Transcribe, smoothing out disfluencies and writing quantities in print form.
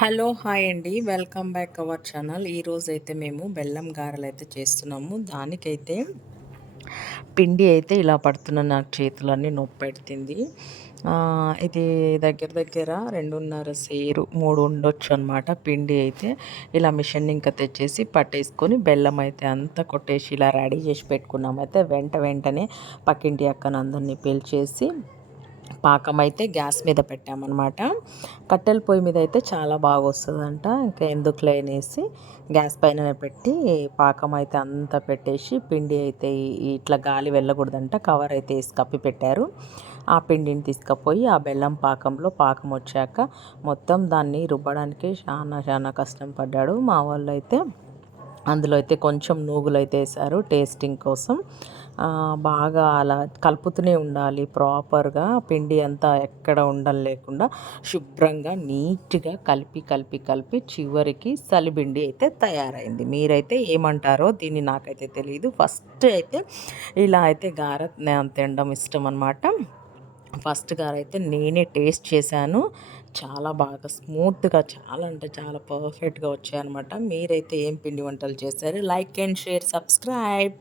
Hello! Hi అండి. Welcome back our channel. ఈరోజైతే మేము బెల్లం గారెలైతే చేస్తున్నాము. దానికైతే పిండి అయితే ఇలా పడుతున్న నాకు చేతులన్నీ నొప్పెడుతుంది. ఇది దగ్గర దగ్గర 2:30 సేరు 3 ఉండొచ్చనమాట. పిండి అయితే ఇలా మిషన్ ఇంక తెచ్చేసి పట్టేసుకొని బెల్లం అయితే అంతా కొట్టేసి ఇలా రెడీ చేసి పెట్టుకున్నాము. అయితే వెంటనే పక్కింటి అక్కనందరిని పిలిచేసి పాకం అయితే గ్యాస్ మీద పెట్టామన్నమాట. కట్టెల పొయ్యి మీద అయితే చాలా బాగా వస్తదంట. ఇంకా ఎందుకులే అనేసి గ్యాస్ పైననే పెట్టి పాకం అయితే అంతా పెట్టేసి పిండి అయితే ఇట్లా గాలి వెళ్ళకూడదంట కవర్ అయితే ఏసి కప్పి పెట్టారు. ఆ పిండిని తీసుకపోయి ఆ బెల్లం పాకంలో పాకం వచ్చాక మొత్తం దాన్ని రుబ్బడానికి చాలా కష్టం పడ్డాడు మా వాళ్ళైతే. అందులో అయితే కొంచెం నూగులైతే ఏశారు టేస్టింగ్ కోసం. బాగా అలా కలుపుతూనే ఉండాలి ప్రాపర్‌గా పిండి అంతా ఎక్కడ ఉండలు లేకుండా శుభ్రంగా నీట్‌గా కలిపి చివరికి సలిబిండి అయితే తయారైంది. మీరైతే ఏమంటారో దీన్ని నాకైతే తెలీదు. ఫస్ట్ అయితే ఇలా అయితే గారె తినడం ఇష్టమనమాట. ఫస్ట్ గారైతే నేనే టేస్ట్ చేశాను. చాలా బాగా స్మూత్‌గా చాలా అంటే చాలా పర్ఫెక్ట్‌గా వచ్చాయన్నమాట. మీరైతే ఏం పిండి వంటలు చేశారు? Like and share, subscribe.